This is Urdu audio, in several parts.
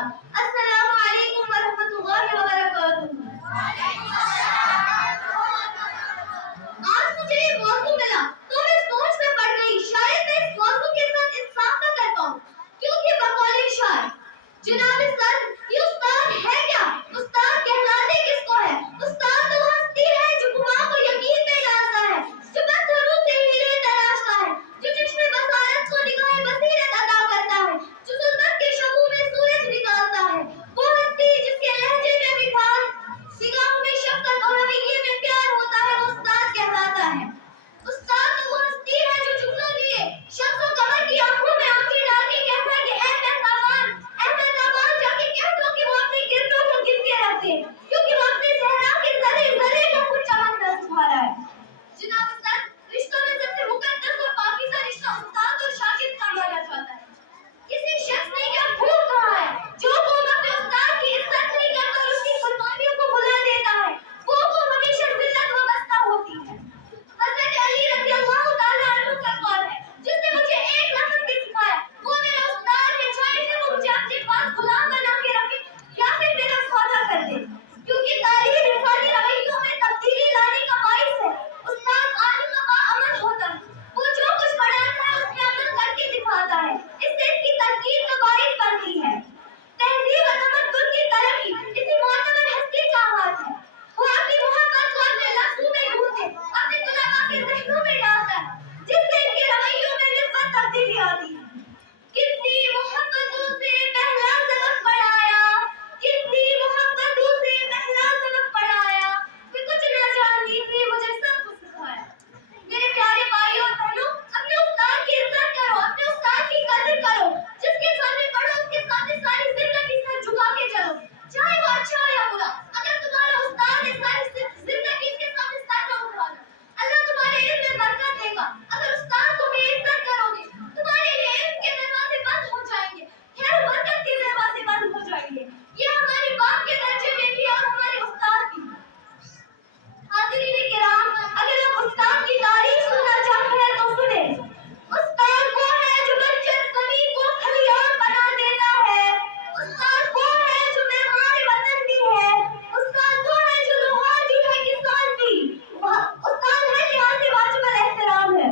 السلام علیکم ورحمۃ اللہ وبرکاتہ۔ آج مجھے یہ موضوع ملا تو میں سوچ میں پڑ گئی، شاید میں اس موضوع کے ساتھ انصاف نہ کر پاؤں، کیونکہ بقول شاعر جناب سر یہ استاد ہے کیا؟ استاد کہلاتے کس کو ہے؟ استاد تو ہستی ہے جو گناہ کو یقین میں ڈالتا ہے، جو پتھروں سے ہیرے تراشتا ہے، جو چشم بصارت کو نگاہ بصیرت عطا کرتا ہے، جو ظلمت کے شبوں میں سورج نکالتا ہے، وہ ہستی جس کے لہجے میں مٹھاس، نگاہوں میں شفقت اور رویے میں پیار ہوتا ہے، وہ استاد کہلاتا ہے۔ استاد تو وہ ہستی ہے جو جملوں لیے شمس و قمر کی آنکھوں میں آنکھیں ڈال کے کہتا ہے کہ اے مہتابان جا کے کہہ دو کہ وہ اپنے گردوں کو گن کے رکھ دے، کیونکہ وہ اپنے صحرا کے ذرے ذرے کو خود چمکتا سکھا رہا ہے۔ جناب سر رشتوں میں سب سے مقدس اور پاکیزہ رشتہ استاد اور شاگرد کا مانا جاتا ہے۔ کسی شخص نے کیا خوب کہا ہے، جو قوم اپنے استاد کی عزت نہیں کرتا اور اس کی قربانیوں کو بھلا دیتا ہے، وہ قوم ہمیشہ ذلت وابستہ ہوتی ہے۔ حضرت علی رضی اللہ تعالیٰ عنہ کا قول ہے، جس نے مجھے ایک لفظ بھی سکھایا وہ میرا استاد ہے، چاہے پھر وہ مجھے اپنے پاس غلام بنا کے رکھے یا پھر میرا سودا کر دے، کیونکہ تعلیم انسانی رویوں میں تبدیلی لانے کا باعث ہے۔ استاد عالم و باعمل ہوتا ہے، وہ جو کچھ پڑھاتا ہے اس میں عمل کر کے دکھاتا ہے، اس سے اس کی ترکیب کا باعث بنتی ہے۔ تہذیب و تمدن کی ترقی کسی معتبر ہستی کا ہاتھ ہے، وہ اپنی محبت کو اپنے لفظوں میں ڈھونڈتے اپنے طلباء کے ذہنوں میں ڈالتا ہے، جس سے ان کے رویوں میں نسبت تبدیلی آتی ہے۔ کتنی محبتوں سے پہلا سبق پڑھایا، کتنی محبتوں سے پہلا سبق پڑھایا، میں کچھ نہ جانتی تھی مجھے سب کچھ سکھایا۔ میرے پیارے بھائیوں اور بہنوں، اپنے استاد کی عزت کرو، اپنے استاد کی قدر کرو، جس کے سامنے پڑھو اس کے سامنے ساری زندگی سر جھکا کے چلو، چاہے وہ اچھا ہو یا برا۔ اگر تمہارا استاد ہے ساری زندگی اس کے سامنے سر نہ اٹھانا، اللہ تمہارے علم میں برکت دے گا۔ اگر استاد کو بے عزت کرو گے، تمہارے لیے علم کے دروازے بند ہو جائیں گے، خیر و برکت کے دروازے بند ہو جائیں گے۔ یہ ہمارے باپ کے درجے میں بھی اور ہمارے استاد بھی۔ حاضرین کرام، اگر آپ استاد کی تعریف سننا چاہتے ہیں تو سنیں۔ استاد وہ ہے جو بنجر زمین کو کھلیان بنا دیتا ہے، استاد وہ ہے جو معمار وطن بھی ہے، استاد وہ ہے جو لوہار بھی ہے، کسان بھی، استاد ہر لحاظ سے واجب الاحترام ہے۔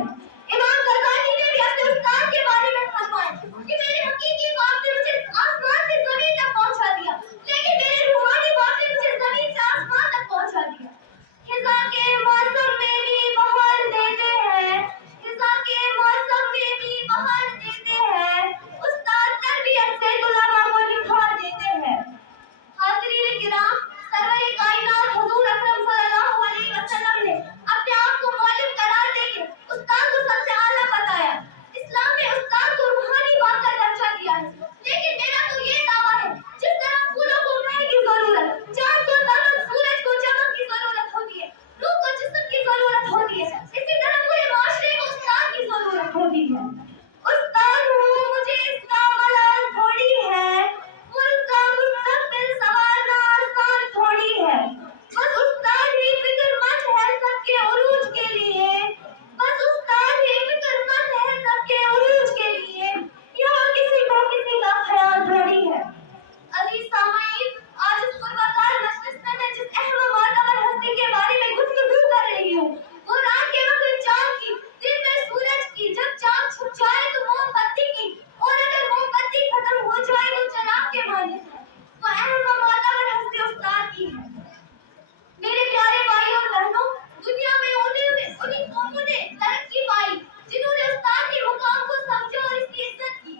امام غزالی نے بھی اپنے استاد کے بارے میں فرمایا کہ میرے حقیقی باپ نے مجھے آسمان سے زمین تک پہنچا دیا، لیکن میرے روحانی باپ نے مجھے زمین سے آسمان تک پہنچا دیا۔ خزاں کے موسم میں بھی بہار دیتے ہیں، خزاں کے موسم میں بھی بہار دیتے ہیں، استاد تربیت سے طلباء کو نکھار دیتے ہیں۔ حاضرین کرام، سرور کائنات حضور اکرم صلی اللہ علیہ وسلم نے اپنے آپ کو معلم قرار دے کے استاد کو سب سے اعلیٰ بتایا۔ اسلام نے استاد کو روحانی باپ کا درجہ دیا ہے، لیکن میرا تو یہ دعویٰ ہے جس طرح پھولوں کو مے کی ضرورت، چاند کو دمن، سورج کو چمک کی ضرورت ہوتی ہے، روح کو جسم کی ضرورت ہوتی ہے، اسی طرح پورے معاشرے کو استاد کی ضرورت ہوتی ہے۔ استاد ہوں مجھے اس کا ملال تھوڑی ہے، ملک کا مستقبل سنوارنا آسان تھوڑی ہے، بس استاد ہی فکر مند ہے سب کے عروج کے لیے، بس استاد ہی فکر مند ہے سب کے عروج کے لیے، یہاں کسی کو کسی کا خیال تھوڑی ہے۔ عزیز سامعین، آج اس قربتار مجلس میں جس اہم و معتبر ہستی کے بارے میں گفتگو کر رہی ہوں، وہ رات کے وقت چاند کی، دن میں سورج کی، جب چاند چھپ جائے تو موم بتی کی، اور اگر موم بتی ختم ہو جائے تو چراغ کے مانند ہے، وہ اہم و معتبر ہستی استاد کی ہے۔ میرے پیارے بھائیوں اور بہنوں، دنیا میں انہیں قوموں نے ترقی پائی جنہوں نے استاد کے مقام کو سمجھا اور اس کی عزت کی۔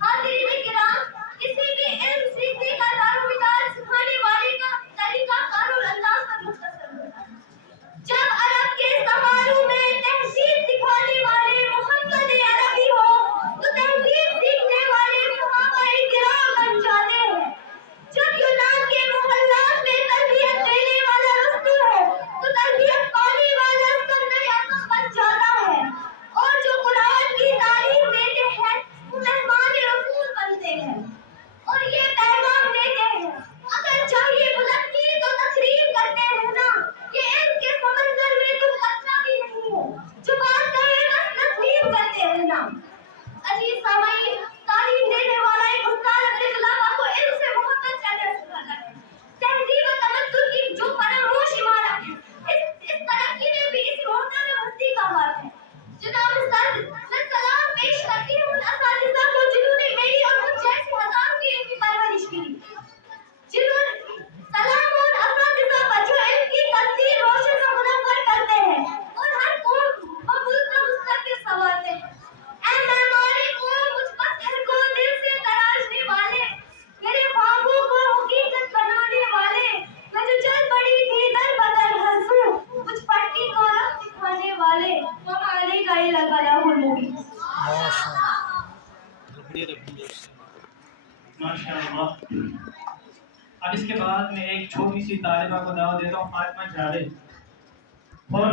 حاضرین کرام، کسی بھی علم سیکھنے کا دار و مدار سکھانے والے کا طریقہ کار اور انداز پر مختصر ہوتا ہے۔ جب عرب کے سہاروں میں تہذیب سکھانے والے محمد عربی ہو تو تہذیب سیکھنے والے صحابہ کرام بن جاتے ہیں۔ جب یونان کے محلات میں تربیت دینے والا رستو ہے تو تربیت پانے والا اسکندر اعظم بن جاتا ہے، اور جو قرآن کی تعلیم دیتے ہیں وہ مہمان رسول بنتے ہیں، اور یہ پیغام دیتے ہیں اگر چاہیے بلندی تو تقریر کرتے رہنا، یہ علم کے سمندر میں تم قطرہ بھی نہیں ہو، جو بات کہے بس تسلیم کرتے رہنا۔ عزیز سامعین، تعلیم دینے والا ایک استاد اپنے طلباء کو ہوگی. ماشاء اللہ. اب اس کے بعد میں ایک چھوٹی سی طالبہ کو دعوت دیتا ہوں، فاطمہ جاوید.